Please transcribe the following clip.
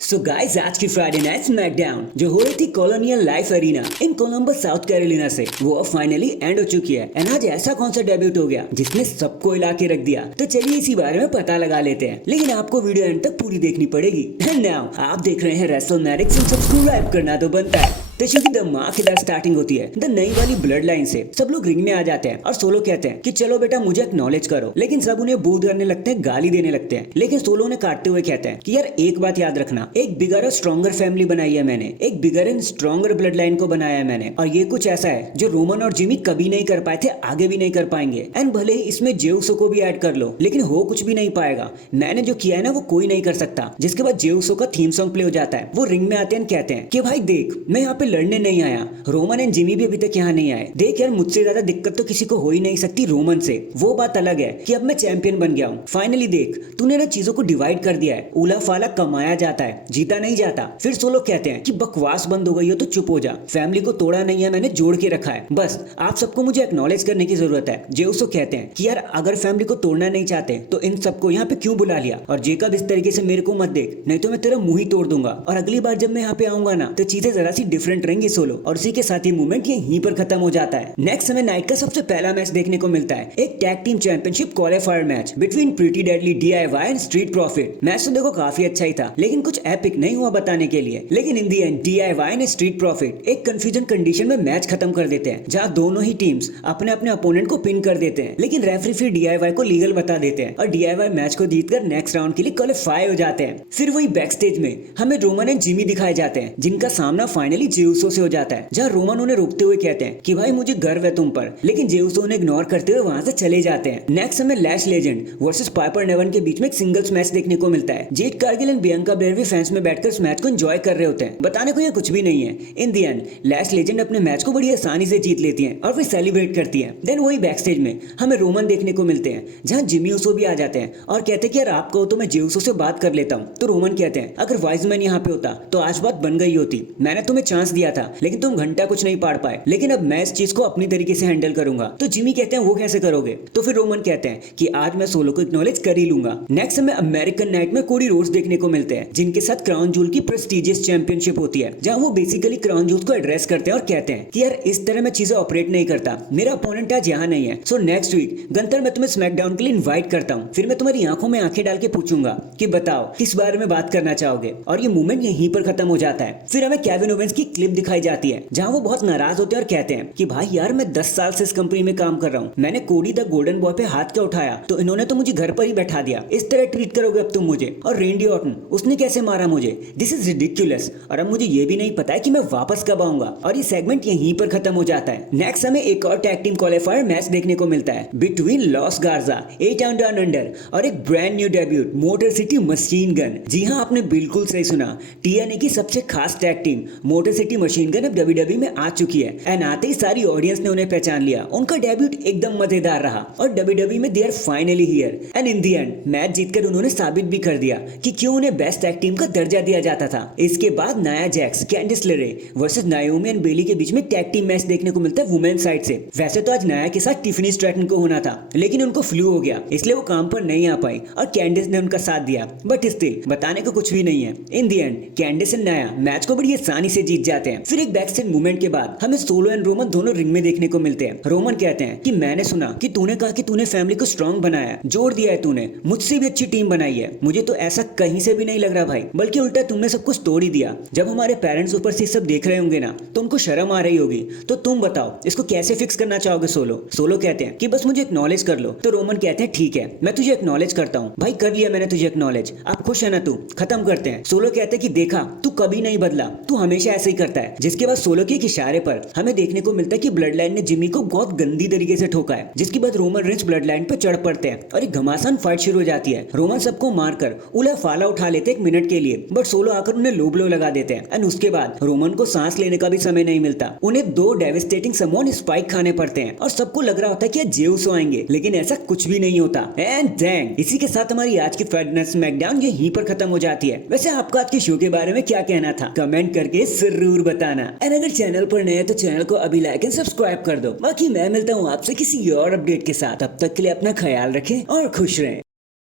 So guys आज की Friday night SmackDown जो हो रही थी कॉलोनियल लाइफ एरिना इन कोलंबस साउथ कैरोलिना से वो फाइनली एंड हो चुकी है। एंड आज ऐसा कौन सा डेब्यूट हो गया जिसने सबको हिला के रख दिया, तो चलिए इसी बारे में पता लगा लेते हैं। लेकिन आपको वीडियो एंड तक पूरी देखनी पड़ेगी। एंड नाउ आप देख रहे हैं रेसलमैनिक, सब्सक्राइब करना तो बनता है। तो चूंकि धमाकेदार स्टार्टिंग होती है द नई वाली ब्लड लाइन से, सब लोग रिंग में आ जाते हैं और सोलो कहते हैं कि चलो बेटा मुझे एक्नॉलेज करो, लेकिन सब उन्हें बू करने लगते हैं, गाली देने लगते हैं। लेकिन सोलो उन्हें काटते हुए कहते हैं कि यार एक बात याद रखना, एक बिगर और स्ट्रॉन्गर फैमिली बनाई है मैंने, एक bigger and stronger blood line को बनाया है मैंने, और ये कुछ ऐसा है जो रोमन और जिमी कभी नहीं कर पाए थे, आगे भी नहीं कर पाएंगे। एंड भले ही इसमें जेउसो को भी ऐड कर लो, लेकिन हो कुछ भी नहीं पाएगा। मैंने जो किया है ना वो कोई नहीं कर सकता। जिसके बाद जेउसो का थीम सॉन्ग प्ले हो जाता है। वो रिंग में आते हैं, कहते हैं कि भाई देख मैं यहाँ पे लड़ने नहीं आया, रोमन एंड जिमी भी अभी तक यहाँ नहीं आए। देख यार मुझसे ज्यादा दिक्कत तो किसी को हो ही नहीं सकती रोमन से। वो बात अलग है कि अब मैं चैंपियन बन गया हूँ। फाइनली देख तूने ना चीजों को डिवाइड कर दिया है, उला फाला कमाया जाता है, जीता नहीं जाता। फिर सोलो कहते हैं कि बकवास बंद हो गई हो तो चुप हो जा, फैमिली को तोड़ा नहीं है, मैंने जोड़ के रखा है। बस आप सबको मुझे एक्नॉलेज करने की जरूरत है। जेउसो कहते हैं कि यार अगर फैमिली को तोड़ना नहीं चाहते तो इन सबको यहाँ पे क्यों बुला लिया, और जेकब इस तरीके से मेरे को मत देख, नहीं तो मैं तेरा मुंह ही तोड़ दूंगा। और अगली बार जब मैं यहाँ पे आऊंगा ना तो चीजें जरा सी डिफरेंट रहेंगी सोलो। और इसी के साथ ये मूवमेंट यहीं पर खत्म हो जाता है। नेक्स्ट हमें नाइट का सबसे पहला मैच देखने को मिलता है, एक tag team championship qualifier match between pretty deadly DIY and street profit. Match तो देखो काफी अच्छा ही था, लेकिन कुछ एपिक नहीं हुआ बताने के लिए। लेकिन in the end DIY and street profit एक कंफ्यूजन कंडीशन में मैच खत्म कर देते हैं, जहां दोनों ही टीम्स अपने अपने अपोनेंट को पिन कर देते हैं। लेकिन रेफरी फिर डीआईवाई को लीगल बता देते हैं और डीआईवाई मैच को जीतकर नेक्स्ट राउंड के लिए क्वालिफाई हो जाते हैं। फिर वही बैक स्टेज में हमें रोमन एंड जिमी दिखाए जाते हैं, जिनका सामना फाइनली जेउसो से हो जाता है, जहां रोमन उन्हें रोकते हुए कहते हैं कि भाई मुझे गर्व है तुम पर, लेकिन जेउसो उन्हें इग्नोर करते हुए वहां से चले जाते हैं। नेक्स्ट हमें लैश लेजेंड वर्सेस पाइपर नेवन के बीच में एक सिंगल्स मैच देखने को मिलता है। Jade Cargill and Bianca Blair भी फैंस में बैठकर इस मैच को एंजॉय कर रहे होते हैं। बताने को ये कुछ भी नहीं है। इन दी एंड लैश लेजेंड अपने मैच को बड़ी आसानी से जीत लेती है और फिर सेलिब्रेट करती है। देन वही बैक स्टेज में हमें रोमन देखने को मिलते हैं, जहां जिमी उसो भी आ जाते हैं और कहते हैं कि यार आप कहो तो मैं जेउसो से बात कर लेता हूँ। तो रोमन कहते हैं अगर वाइजमैन यहाँ पे होता तो आज बात बन गई होती, मैंने तुम्हें चांस दिया था लेकिन तुम घंटा कुछ नहीं पाड़ पाए, लेकिन अब मैं इस चीज को अपनी तरीके से हैंडल करूंगा। तो जिमी कहते हैं वो कैसे करोगे, तो फिर रोमन कहते हैं कि आज मैं सोलो को एक्नॉलेज कर ही लूंगा। नेक्स्ट हमें अमेरिकन नाइट में कोडी रोड्स देखने को मिलते हैं, जिनके साथ क्राउन जूल की प्रेस्टिजियस चैंपियनशिप होती है, जहां वो बेसिकली क्राउन जूल को एड्रेस करते हैं और कहते हैं कि यार इस तरह मैं चीजें ऑपरेट नहीं करता, मेरा अपोनेंट आज यहाँ नहीं है। सो नेक्स्ट वीक गंतर मैं तुम्हें स्मैकडाउन के लिए इन्वाइट करता हूँ, फिर मैं तुम्हारी आंखों में आंखें डाल के पूछूंगा कि बताओ किस बारे में बात करना चाहोगे। और ये मूवमेंट यहीं पर खत्म हो जाता है। फिर हमें केविन ओवेंस की क्लिप दिखाई जाती है, जहां वो बहुत नाराज होते हैं और कहते हैं कि भाई यार मैं 10 साल से इस कंपनी में काम कर रहा हूँ, मैंने कोडी द गोल्डन बॉय पे हाथ क्या उठाया तो इन्होंने तो मुझे घर पर ही बैठा दिया, इस तरह ट्रीट करोगे अब तुम मुझे। और रेंडी ऑर्टन उसने कैसे मारा मुझे, दिस इज रिडिकुलस। और अब मुझे ये भी नहीं पता है कि मैं वापस कब आऊंगा। और ये सेगमेंट यहीं पर खत्म हो जाता है। नेक्स्ट हमें एक और टैग टीम क्वालिफायर मैच देखने को मिलता है बिटवीन लॉस गार्जा 8 डाउन अंडर और एक brand new debut Motor City Machine Gun. जी हाँ आपने बिल्कुल सही सुना, टीएनए की सबसे खास tag team Motor City Machine Gun अब डब्ल्यूडब्ल्यूई में आ चुकी है। एंड आते ही सारी ऑडियंस ने उन्हें पहचान लिया। उनका डेब्यूट एकदम मजेदार रहा और डब्ल्यूडब्ल्यूई में they are finally here. And in the end match जीतकर उन्होंने साबित भी कर दिया कि क्यों उन्हें बेस्ट टैग टीम का दर्जा दिया जाता था। इसके बाद नाया जैक्स कैंडिस लेरे वर्सेस नाओमी एंड बेली के बीच में टैग टीम मैच देखने को मिलता है वुमेन साइड से। वैसे तो आज नाया के साथ टिफनी स्ट्रैटन को होना था, लेकिन उनको फ्लू हो गया इसलिए वो काम पर नहीं आ पाई और कैंडिस ने उनका साथ दिया। बट स्टिल बताने को कुछ भी नहीं है। इन दी एंड कैंडिस एंड नाया मैच को बड़ी आसानी से जीत जाते हैं। फिर एक बैक स्टेज मूवमेंट के बाद हमें सोलो एंड रोमन दोनों रिंग में देखने को मिलते हैं। रोमन कहते हैं कि मैंने सुना कि तूने कहा कि तूने फैमिली को स्ट्रांग बनाया, जोड़ दिया है तूने, मुझसे भी अच्छी टीम बनाई है। मुझे तो ऐसा कहीं से भी नहीं लग रहा भाई, बल्कि उल्टा तुमने सब कुछ तोड़ ही दिया। जब हमारे पेरेंट्स ऊपर से सब देख रहे होंगे ना तो उनको शर्म आ रही होगी। तो तुम बताओ इसको कैसे फिक्स करना चाहोगे सोलो। सोलो कहते हैं कि बस मुझे एक्नॉलेज कर लो। तो रोमन कहते हैं ठीक है मैं तुझे एक्नॉलेज करता हूँ। भाई कर लिया मैंने तुझे एक्नॉलेज, आप खुश है ना तू, खत्म करते हैं। सोलो कहते हैं कि देखा तू कभी नहीं बदला, तू हमेशा ऐसे ही करता है। जिसके बाद सोलो के एक इशारे पर हमें देखने को मिलता है कि ब्लड लाइन ने जिमी को बहुत गंदी तरीके से ठोका है। जिसके बाद रोमन रेंज ब्लड लाइन पर चढ़ पड़ते हैं और एक घमासान फाइट शुरू हो जाती है। रोमन सबको मारकर उला फाला उठा लेते एक मिनट के लिए, बट सोलो आकर उन्हें लो ब्लो लगा देते हैं। एंड उसके बाद रोमन को सांस लेने का भी समय नहीं मिलता, उन्हें 2 डेविस्टेटिंग समोन स्पाइक खाने पड़ते हैं और सबको लग रहा होता है कि जेउसो आएंगे, लेकिन ऐसा कुछ भी नहीं होता। एंड देन इसी के साथ हमारी आज की फ्राइडे नाइट स्मैकडाउन यहीं पर खत्म हो जाती है। वैसे आपका आज के शो के बारे में क्या कहना था कमेंट करके जरूर बताना। एंड अगर चैनल पर नए तो चैनल को अभी लाइक एंड सब्सक्राइब कर दो। बाकी मैं मिलता हूँ आपसे किसी और अपडेट के साथ, अब तक के लिए अपना ख्याल रखें और खुश रहें।